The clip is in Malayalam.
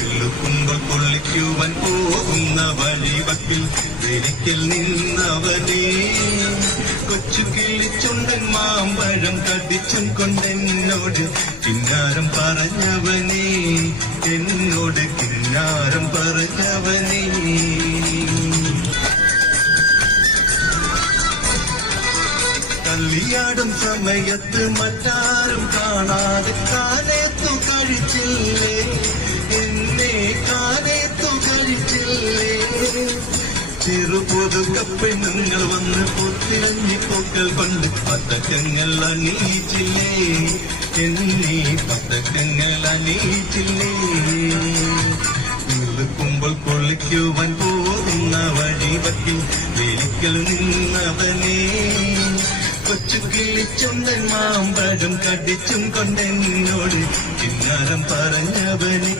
നിൽക്കുമ്പോൾ കൊള്ളിക്കുവാൻ പോകുന്ന വഴിവക്കിൽ വെളിക്കൽ നിന്നവനെ കൊച്ചു കിളിച്ചുണ്ടൻ മാമ്പഴം കടിച്ചും കൊണ്ടെന്നോട് കിന്നാരം പറഞ്ഞവനെ, എന്നോട് കിന്നാരം പറഞ്ഞവനെ. കല്യാടും സമയത്ത് മറ്റാരും കാണാതെ കാലേത്തു കഴിച്ചില്ലേ, എന്നെ കാലേത്തു കഴിച്ചില്ലേ. ചെറുപൊതുക്കപ്പെണ്ണുങ്ങൾ വന്ന് പൊത്തിരഞ്ഞിപ്പോക്കൾ കൊണ്ട് പതക്കങ്ങൾ അണിയിച്ചില്ലേ, എന്നെ പതക്കങ്ങൾ അണിയിച്ചില്ലേ. നിൽക്കുമ്പോൾ കൊള്ളിക്കുവാൻ പോകുന്ന വഴിവക്കിൽ വെളിക്കൽ നിന്നവനെ കൊച്ചു കിളിച്ചുണ്ടൻ മാമ്പഴം കടിച്ചും കൊണ്ടെന്നോട് കിന്നാരം പറഞ്ഞവനെ.